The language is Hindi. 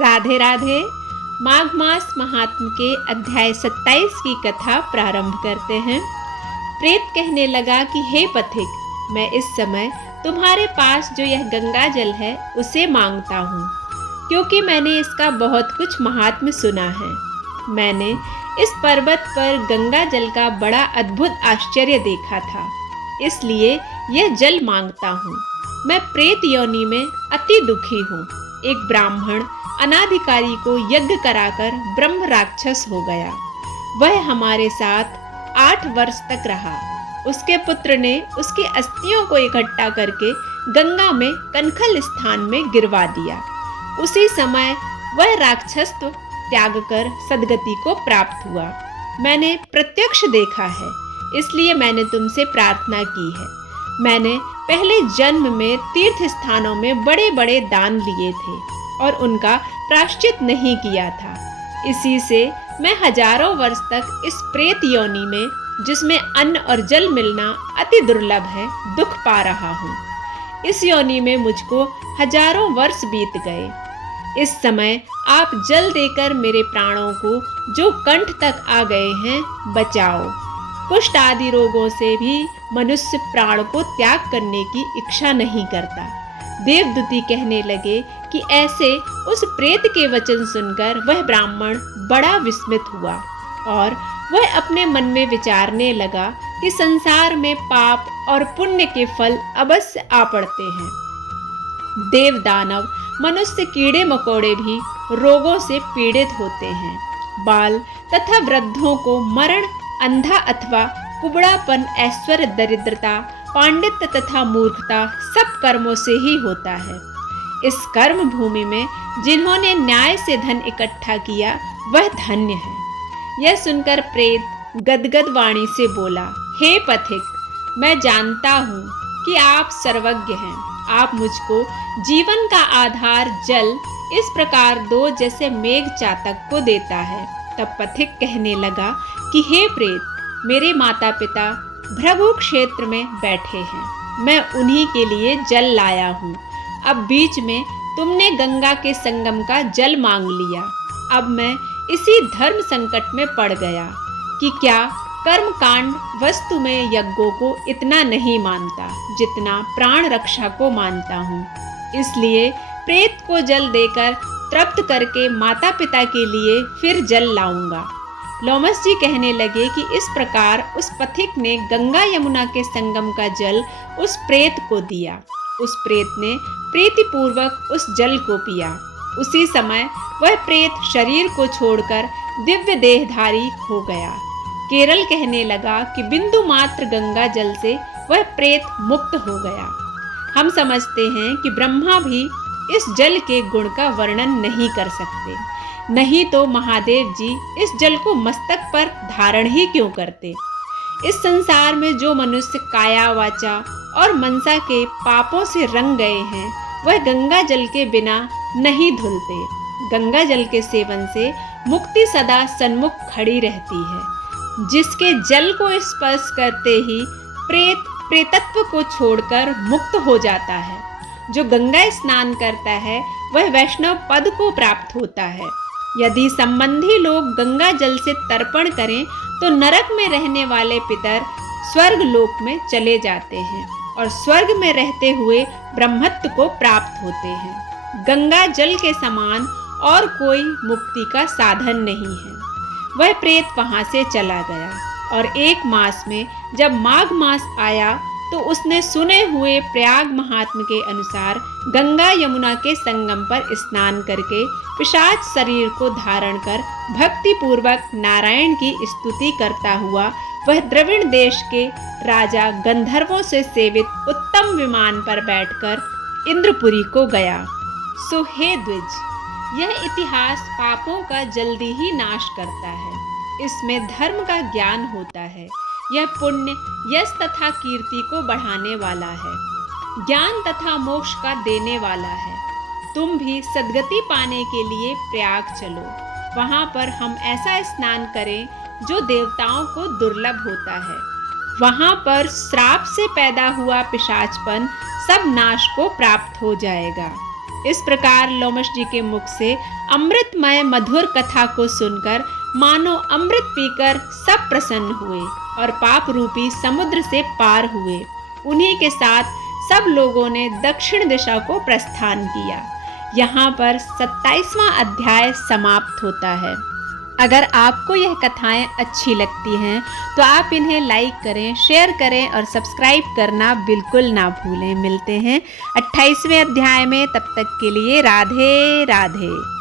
राधे राधे। माघ मास महात्म के अध्याय 27 की कथा प्रारंभ करते हैं। प्रेत कहने लगा कि हे पथिक, मैं इस समय तुम्हारे पास जो यह गंगा जल है उसे मांगता हूँ, क्योंकि मैंने इसका बहुत कुछ महात्म्य सुना है। मैंने इस पर्वत पर गंगा जल का बड़ा अद्भुत आश्चर्य देखा था, इसलिए यह जल मांगता हूँ। मैं प्रेत योनि में अति दुखी हूँ। एक ब्राह्मण अनाधिकारी को यज्ञ कराकर ब्रह्म राक्षस हो गया। वह हमारे साथ 8 वर्ष तक रहा। उसके पुत्र ने उसकी अस्थियों को इकट्ठा करके गंगा में कनखल स्थान में गिरवा दिया। उसी समय वह राक्षसत्व त्याग कर सद्गति को प्राप्त हुआ। मैंने प्रत्यक्ष देखा है, इसलिए मैंने तुमसे प्रार्थना की है। मैंने पहले जन्म में तीर्थ स्थानों में बड़े बड़े दान लिए थे और उनका प्रायश्चित नहीं किया था। इसी से मैं हजारों वर्ष तक इस प्रेत योनि में, जिसमें अन्न और जल मिलना अति दुर्लभ है, दुख पा रहा हूँ। इस योनि में मुझको हजारों वर्ष बीत गए। इस समय आप जल देकर मेरे प्राणों को, जो कंठ तक आ गए हैं, बचाओ। कुष्ठ आदि रोगों से भी मनुष्य प्राण को त्याग करने की इच्छा नहीं करता। देवदूती कहने लगे कि ऐसे उस प्रेत के वचन सुनकर वह ब्राह्मण बड़ा विस्मित हुआ और वह अपने मन में विचारने लगा कि संसार में पाप और पुण्य के फल अवश्य आ पड़ते हैं। देव दानव मनुष्य कीड़े मकोड़े भी रोगों से पीड़ित होते हैं। बाल तथा वृद्धों को मरण, अंधा अथवा कुबड़ापन, ऐश्वर्य, दरिद्रता, पांडित्य तथा मूर्खता सब कर्मों से ही होता है। इस कर्म भूमि में जिन्होंने न्याय से धन इकट्ठा किया वह धन्य है। यह सुनकर प्रेत गदगद वाणी से बोला, हे पथिक, मैं जानता हूँ कि आप सर्वज्ञ हैं। आप मुझको जीवन का आधार जल इस प्रकार दो जैसे मेघ चातक को देता है। तब पथिक कहने लगा कि हे प्रेत, मेरे माता पिता भृगु क्षेत्र में बैठे हैं। मैं उन्हीं के लिए जल लाया हूँ। अब बीच में तुमने गंगा के संगम का जल मांग लिया। अब मैं इसी धर्म संकट में पड़ गया कि क्या कर्म कांड वस्तु में यज्ञों को इतना नहीं मानता जितना प्राण रक्षा को मानता हूँ। इसलिए प्रेत को जल देकर तृप्त करके माता पिता के लिए फिर जल लाऊंगा। लोमस जी कहने लगे कि इस प्रकार उस पथिक ने गंगा यमुना के संगम का जल उस प्रेत को दिया। उस प्रेत ने प्रीतिपूर्वक उस जल को पिया। उसी समय वह प्रेत शरीर को छोड़कर दिव्य देहधारी हो गया। केरल कहने लगा कि बिंदु मात्र गंगा जल से वह प्रेत मुक्त हो गया। हम समझते हैं कि ब्रह्मा भी इस जल के गुण का वर्णन नहीं कर सकते, नहीं तो महादेव जी इस जल को मस्तक पर धारण ही क्यों करते। इस संसार में जो मनुष्य काया, वाचा और मनसा के पापों से रंग गए हैं, वह गंगा जल के बिना नहीं धुलते। गंगा जल के सेवन से मुक्ति सदा सन्मुख खड़ी रहती है। जिसके जल को स्पर्श करते ही प्रेत प्रेतत्व को छोड़कर मुक्त हो जाता है। जो गंगा स्नान करता है वह वैष्णव पद को प्राप्त होता है। यदि संबंधी लोग गंगा जल से तर्पण करें तो नरक में रहने वाले पितर स्वर्ग लोक में चले जाते हैं और स्वर्ग में रहते हुए ब्रह्मत्व को प्राप्त होते हैं। गंगा जल के समान और कोई मुक्ति का साधन नहीं है। वह प्रेत वहां से चला गया और 1 मास में जब माघ मास आया तो उसने सुने हुए प्रयाग महात्म के अनुसार गंगा यमुना के संगम पर स्नान करके पिशाच शरीर को धारण कर भक्ति पूर्वक नारायण की स्तुति करता हुआ वह द्रविण देश के राजा गंधर्वों से सेवित उत्तम विमान पर बैठकर इंद्रपुरी को गया। सो हे द्विज, यह इतिहास पापों का जल्दी ही नाश करता है। इसमें धर्म का ज्ञान होता है। यह पुण्य, यश तथा कीर्ति को बढ़ाने वाला है, ज्ञान तथा मोक्ष का देने वाला है। तुम भी सद्गति पाने के लिए प्रयाग चलो। वहां पर हम ऐसा स्नान करें जो देवताओं को दुर्लभ होता है। वहां पर श्राप से पैदा हुआ पिशाचपन सब नाश को प्राप्त हो जाएगा। इस प्रकार लोमश जी के मुख से अमृतमय मधुर कथा को सुनकर मानो अमृत पीकर सब प्रसन्न हुए और पाप रूपी समुद्र से पार हुए। उन्हीं के साथ सब लोगों ने दक्षिण दिशा को प्रस्थान किया। यहाँ पर 27वां अध्याय समाप्त होता है। अगर आपको यह कथाएं अच्छी लगती हैं तो आप इन्हें लाइक करें, शेयर करें और सब्सक्राइब करना बिल्कुल ना भूलें। मिलते हैं 28वें अध्याय में, तब तक के लिए राधे राधे।